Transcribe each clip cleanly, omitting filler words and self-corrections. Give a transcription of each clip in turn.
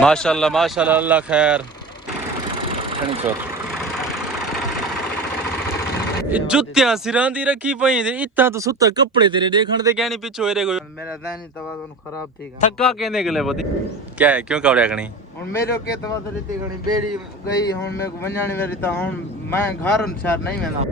माशाल्लाह माशाल्लाह, अल्लाह खैर। जुत्तियां सिरां दी रखी पई ते इत्ता तो सुत्ता कपड़े तेरे देखण दे कहनी पिछो एरे कोई मेरा ज़हनी तवाज़ुन खराब थी थक्का कहने के लिए बदी क्या है क्यों कपड़े खणी हुन मेरो के तवाज़ुन रीति घणी बेड़ी गई हुन मैं वञण वेरी ता हुन मैं घर शहर नहीं वेंदा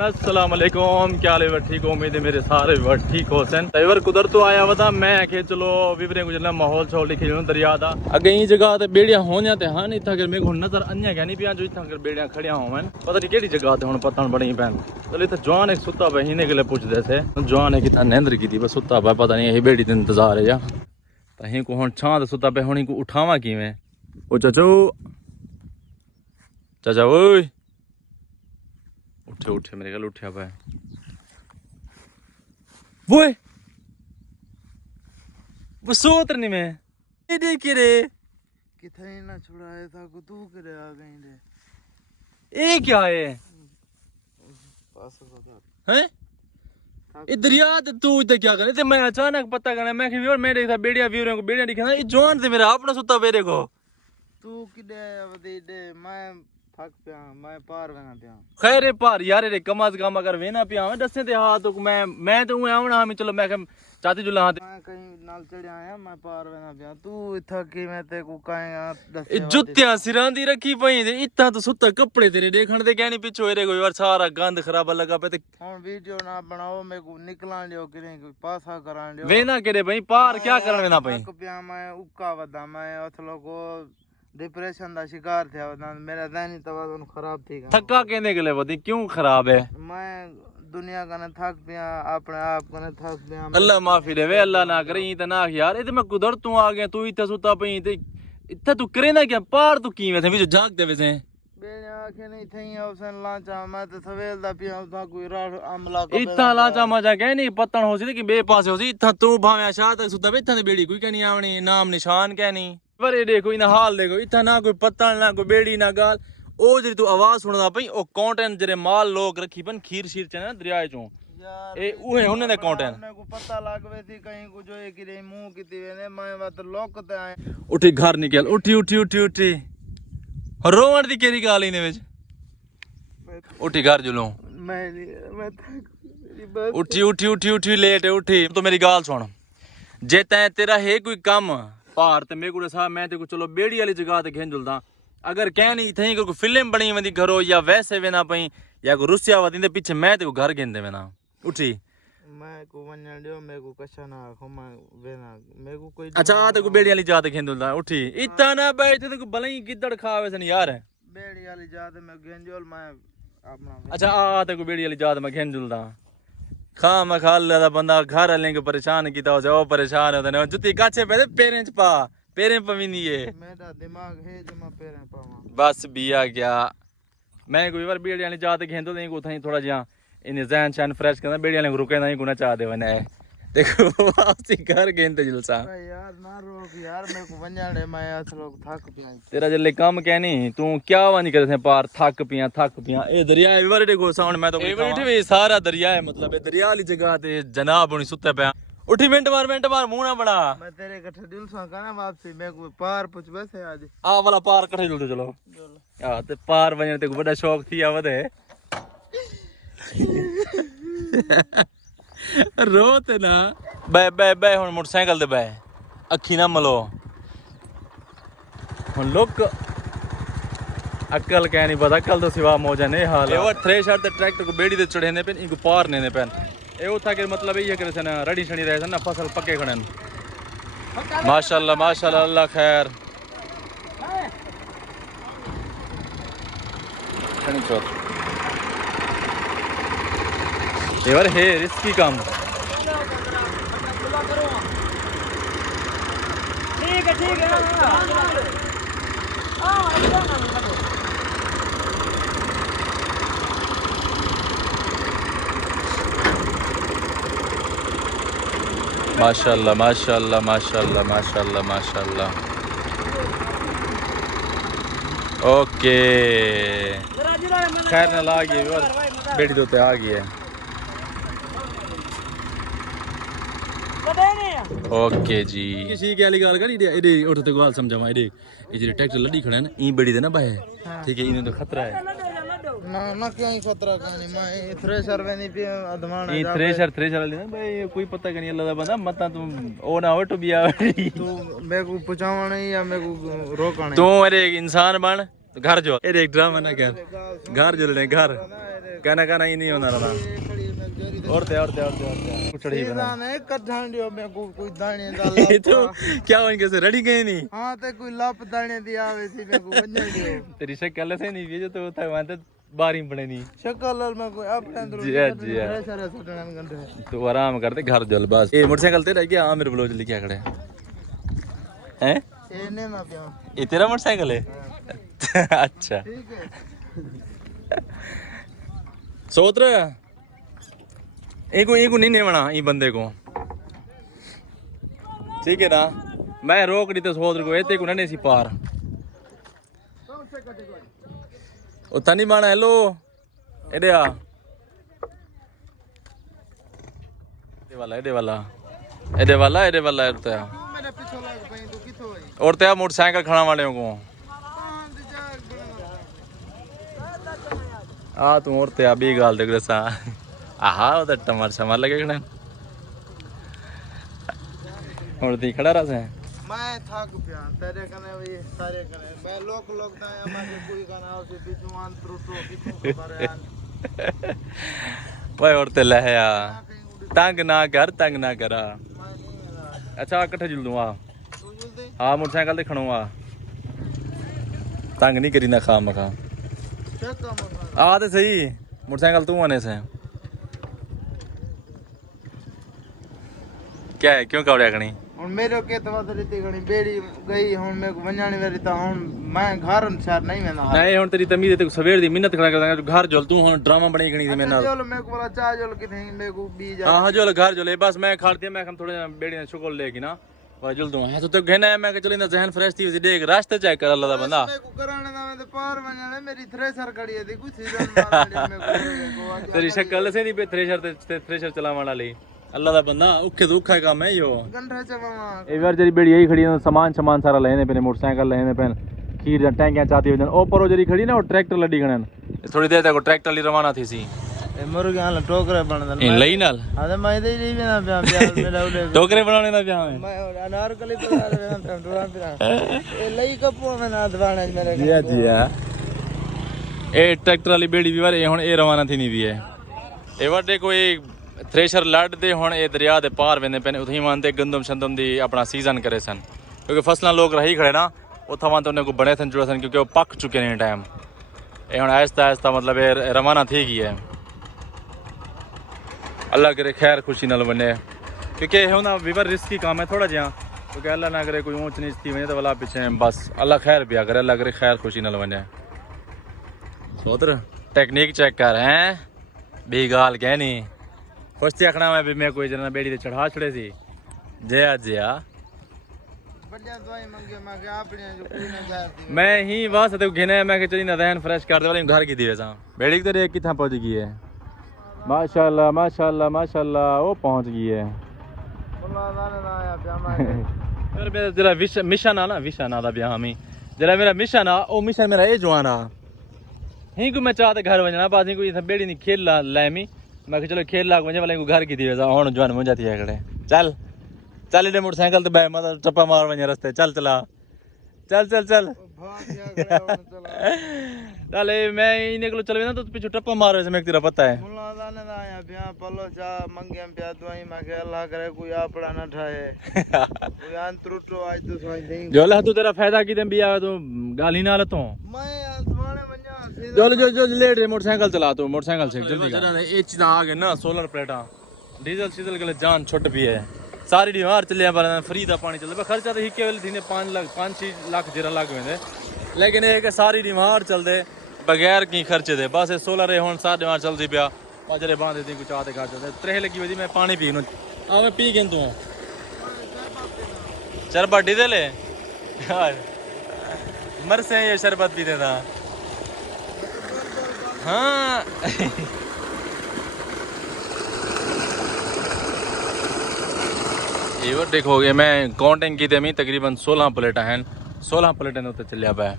अस्सलाम वालेकुम, क्या हाल है? ठीक हो? उम्मीद है मेरे सारे वर्ड ठीक हो सन। इवर कुदर तो आया वता मैं आखे चलो विवरे को जना माहौल छोड़ लिखी दरिया दा अगे ई जगह ते बेड़िया होनिया ते हां इथा कर मेरे को नजर अन्या क्या नहीं पिया जो इथा कर बेड़िया खड़िया होवन पता नहीं केड़ी जगह ते हुन पता बणी पैन चल इथे जवान एक सुता पे हिने के लिए पूछदे से जवान है किथा नींदर की थी बस सुता पे पता नहीं यही बेड़ी ते इंतजार है या तही को हुन छां ते सुता पे हुनी को उठावा किवें ओ चाचू चाचा ओए उठे उठे मेरे ख्याल उठा पाए वो सोत नहीं मैं ये देख रे किथे ना छुड़ाए था को तू करे आ गई रे ये क्या है पास का हैं ये दरिया ते तू इधर क्या करे ते मैं अचानक पता करना मैं कि और मेरे साथ बेड़िया व्यूरों को बेड़िया दिखा ये जवान से मेरा अपना सुता बेरे को तू किडे वदे दे मैं थक पिया मैं पार वेना पिया खैर पार यार रे कम से कम अगर वेना पिया दसे ते हां तो मैं तो आवना हम चलो मैं चाती जुला हां मैं कहीं नाल चढ़या आया मैं पार वेना पिया तू इथा की मैं ते को काएगा दसे जुत्तियां सिरां दी रखी पई ते इत्ता तो सुता कपड़े तेरे देखण दे कहनी पिछो एरे कोई और सारा गंद खराब लगा पे ते हुन वीडियो ना बनाओ मेरे को निकलान दियो कि कोई पासा करान दियो वेना केरे भाई पार क्या करन वेना पई थक पिया मैं उक्का वदा मैं अथलो को डिप्रेशन दा शिकार थे मेरा ज़हनी तवाज़ुन खराब थी थक्का कहने के लिए बदी क्यों खराब है मैं दुनिया का न थक पिया अपने आप का न थक पिया अल्लाह माफी देवे अल्लाह ना करे ई तना यार ए ते मैं कुदर तू आ गया तू इथे सुता पई ते इथे तू करे ना क्या पार तू की में थे जो झाग देवे से बेने आखे नहीं थई औसन लाचा मैं ते सवेल दा पिया था कोई राह अमला का इतना लाचा मजा कह नहीं पतन हो सी कि बे पासे हो सी इथा तू भावे आशा तक सुता पे इथा ते बेड़ी कोई कहनी आवनी नाम निशान कहनी पर ये देखो इना हाल देखो इतना ना कोई पत्ता ना कोई बेड़ी ना गाल ओ जरी तू आवाज सुनदा पई ओ कंटेंट जरे माल लोग रखी पन खीर शीर च ना दरिया चों ए उहे हुने दे कंटेंट मेरे को पता लागवे थी कहीं को जो एक रे मुंह किती वेने मैं बात लोक ते आए उठी घर निकल उठी उठी उठी उठी रोवण दी केरी गाल इने विच उठी घर जुलो मैं उठी उठी उठी उठी लेट उठी तो मेरी गाल सुन जे तै तेरा है कोई काम पार ते मेरे को साहब मैं ते को चलो बेड़ी वाली जगह ते खेन जुलदा अगर कह नहीं थई कोई फिल्म बनी वंदी घरो या वैसे वेना पई या कोई रुसिया वदी दे पीछे मैं ते को घर गेंदे वेना उठी मैं को वन्या दियो मेरे को कशा ना खमा वेना मेरे को कोई अच्छा आ ते को बेड़ी वाली जात खेन जुलदा उठी इतना ना बैठे ते को भलाई किदड़ खावे सन यार बेड़ी वाली जात में गेंजोल मैं अपना अच्छा आ ते को बेड़ी वाली जात में खेन जुलदा खा मैं खा दा बंदा घर लेंगे परेशान कीता हो जाओ परेशान होते ने जुत्ती काछे पे पेरें च पा पेरें पवी नहीं है मेरा दिमाग है जो मैं पेरें पावा बस बिया क्या मैं कोई बार बेड़ी वाली जात खेंदो नहीं को थई थोड़ा जिया इन जहन शान फ्रेश करना बेड़ी वाले रुके नहीं गुना चाह दे वने देखो वापसी घर गेंदे जलसा यार ना रोक यार मेरे को वन्याड़े मैं असलो थक पिया तेरा जल्ले काम कहनी तू क्या वानी करे थे पार थक पिया ए दरिया है बारे देखो साउंड मैं तो उठी भी सारा दरिया है मतलब ए दरिया वाली जगह ते जनाब हुनी सुते पे उठी मिनट मार मुंह ना बड़ा मैं तेरे कठे दिल सा कहना वापसी मेरे को पार पुछ वैसे आज आ वाला पार कठे जुलते चलो हां ते पार वने ते बड़ा शौक थी आवदे रोते ना बे हुन मोटरसाइकिल दे बे अखी ना मलो हुन लोग अक्ल क्या नहीं पता अक्ल तो सिवा मौजा नहीं हाल है और थ्रेशर ते ट्रैक्टर को बेड़ी ते चढ़ेने पे इनको पार नेने पेन ए उठा के मतलब ये करे सन रेडी छणी रहे सन ना फसल पक्के खड़न माशाल्लाह अल्लाह खैर छणी चोर यार है रिस्की काम ठीक है माशाल्लाह माशाल्लाह माशाल्लाह माशाल्लाह माशाल्लाह ओके खैर ना ला गई और बेटी तो आ गई है। ओके जी किसी की वाली गल करी एडे उठ तो गल समझावा एडे ये जे ट्रैक्टर लड़ी खड़ा है ना ई बड़ी दे ना बाहे ठीक है इन्हें तो खतरा है ना ना क्यों ही खतरा कहानी मैं थ्रेशर में नहीं पे अधमाना ये थ्रेशर वाली ना भाई कोई पता नहीं अल्लाह दा बंदा मत तू ओ ना हो टुबिया तू मेरे को पुछावा नहीं या मेरे को रोकना तू अरे एक इंसान बन तो घर जो अरे एक ड्रामा ना कर घर जो ले घर कहना ही नहीं होना रहा और कुछ नहीं बना नहीं कर ढांडियो में कोई दाने डाला तो क्या हो इनके से रेडी गए नहीं हां ते कोई लप दाने दिया आवे सी मेरे को बन गयो तेरी शक्ल से नहीं ये तो था वहां तक बारी पड़े नहीं शक्ल में कोई अपने अंदर जी प्रेशर है सटन घंटे तो आराम करते घर जल बस ये मोटरसाइकिल तेरा क्या आ मेरे ब्लोज लेके खड़े हैं ए ने ना पिया ये तेरा मोटरसाइकिल है अच्छा ठीक है सोच रहे एक नहीं नेवना ये बंदे को ठीक है ना मैं रोक नहीं तो सोच रहा को को नहीं सी पार उतना नहीं माना हेलो एडे आ एडे वाला मेरे पीछे लग पई तू किथो आई और ते मोटरसाइकिल खाना वाले को आ तू और ते अभी गाल देख रहा सा आहा उधर टमाटर शमार लगे खड़े और दी खड़ा रहा से मैं थक पिया तेरे कने ये सारे कने मैं लोग दाया माके कोई कना से बिजुआन त्रुटो किथो खबर ओए और ते लहया तंग ना करा अच्छा इकट्ठे जुल दूं आ तू जुल दे हां मोटरसाइकिल ते खणो आ तंग नहीं करी ना खा मखा चेक काम आ ते सही मोटरसाइकिल तू आने से क्या है क्यों कवड़िया कनी हुन मेरे के तो रीति गणी बेड़ी गई हुन मेरे को वंजानी वेरी ता हुन मैं घर शहर नहीं वेना नहीं हुन तेरी तमीज ते सवेर दी मिन्नत करा कर घर जोल तू हुन ड्रामा बणी गणी मेरे नाल चलो मेरे को बोला चाय जोल के थे मेरे को बीज हां जोल घर जोले बस मैं खाड़ दिया मैं हम थोड़े बेड़ी ने शुक्र लेगी ना और जुल दूं है तो घेना है मैं के चली ना जहन फ्रेश थी देख रास्ते चेक कर अल्लाह दा बंदा मेरे को कराने दा मैं तो पार वंजाने मेरी थ्रेसर खड़ी है देखो सीजन मार मेरे को तेरी शक्ल से नहीं पे थ्रेशर चलावन वाली अल्लाह दा बंदा उखे तो उखा काम है यो गंढा चवावा एक बार जरी बेड़ी यही खड़ी है सामान सारा लेने पे मोटरसाइकिल लेने पे खीर जन टैंकियां चाहती वजन ओ परो जरी खड़ी ना वो ट्रैक्टर लड्डी खड़न थोड़ी देर तक ट्रैक्टर ली रवाना थी सी ए मुर्गा हाल टोकरे बनदन इन लई नाल अरे मैं दे नहीं ना प्यार मेरा उड़े टोकरे बनाने ना ब्याह में मैं अनारकली पर आ डुरा पिरा ए लई कपो में ना दवाने मेरे जी हां ए ट्रैक्टर वाली बेड़ी भी वारे हुन ए रवाना थी नहीं भी है ए वडे कोई थ्रेशर लड़ दे हुन ए दरिया दे पार वेंदे पे उथी मानते गंदम शंदम दी अपना सीजन करे सन क्योंकि फसलां लोग रही खड़े ना उथां तो उन्हें को बने सन जुड़े सन क्योंकि वो पक चुके हैं टाइम ए हुन आहिस्ता मतलब ए रवाना थी गई है अल्लाह करे खैर खुशी नाल बने क्योंकि हुन विवर रिस्की काम है थोड़ा जिहा क्योंकि अल्लाह ना करे कोई ऊंच नीच थी वने तो वाला पीछे बस अल्लाह खैर पिया करे अल्लाह करे खैर खुशी नाल बने सोतर टेक्निक चेक कर हैं बी गाल कहनी खुश आखना मैं भी मैं कोई जना बेड़ी ते चढ़ा छड़े सी जया बढ़िया दवाई मांगे मांगे आपने जो कोई ना जाती मैं ही बस तो घेने मैं के चली ना रहन फ्रेश कर दे वाली घर की दी वैसा बेड़ी तो देख किथा पहुंच गई है माशाल्लाह वो पहुंच गई है बोला ना आया प्यामा फिर मेरा जरा मिशन आ ना विशन आ दा ब्याह में जरा मेरा मिशन आ ओ मिशन मेरा ए जवान आ ही को मैं चाहते घर वजना बाजी कोई बेड़ी नहीं खेल लामी मैं चलो खेल लाग वजे वाले को घर की दी वैसा हुन जवान मुंह जाती है खड़े चल इधर मोटरसाइकिल तो मतलब टप्पा मार वजे रास्ते चल भाग गया चला चल मैं ही निकलो चल ना तो पीछे टप्पा मार वैसे मैं तेरा पता है मुल्ला दाने ना आया ब्याह पलो चा मंगे प्या दवाई मांगे अल्लाह करे कोई आपड़ा ना ठाए कोई अंतरुटो आज तो सोई नहीं जोला तू तेरा फायदा की दम बिया तू गाली ना लतो मैं आसमाने मंजा जो लेट रे मोटरसाइकिल चला तू मोटरसाइकिल से जल्दी कर ये चीज आ गए ना सोलर प्लेटा डीजल के लिए जान छुट भी है सारी दीवार चलिया पर फ्री दा पानी चलदा खर्चा तो हिके वेले थीने 5-6 लाख जरा लग वेंदे लेकिन एक सारी दीवार चलदे बगैर की खर्चे दे बस सोलर हुन सारी दीवार चलदी पिया पाजरे बांधे दी कुछ आते कर दे त्रेह लगी वजी मैं पानी पी नु आ मैं पी गें तू शरबत दी दे ले मर से ये शरबत पी देता हाँ ये वो देखोगे मैं काउंटिंग की थी तकरीबन 16 प्लेटा हैं 16 प्लेटें उत्ते चलिया पे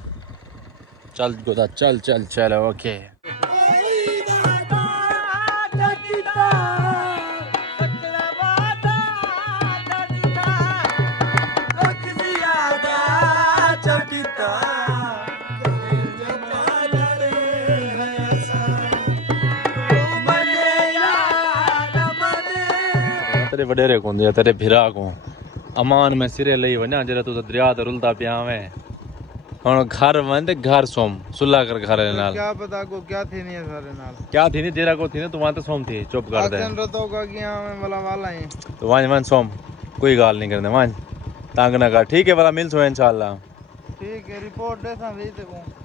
चल गोदा चल चल चल ओके तेरे वडेरे को तेरे भिरा को अमान में सिरे लई वना जरा तू दरिया ते रुलदा पिया में हुन घर वंद घर सोम सुल्ला कर घर नाल क्या पता को क्या थी नहीं है सारे नाल क्या थी नहीं तेरा को थी ना तू वहां तो सोम थी चुप कर दे एक्शन रतो का गया मैं वाला वाला है तो वन सोम कोई गाल नहीं करने वन तंग ना कर ठीक है वाला मिल सो इंशाल्लाह ठीक है रिपोर्ट दे सा भेज दे को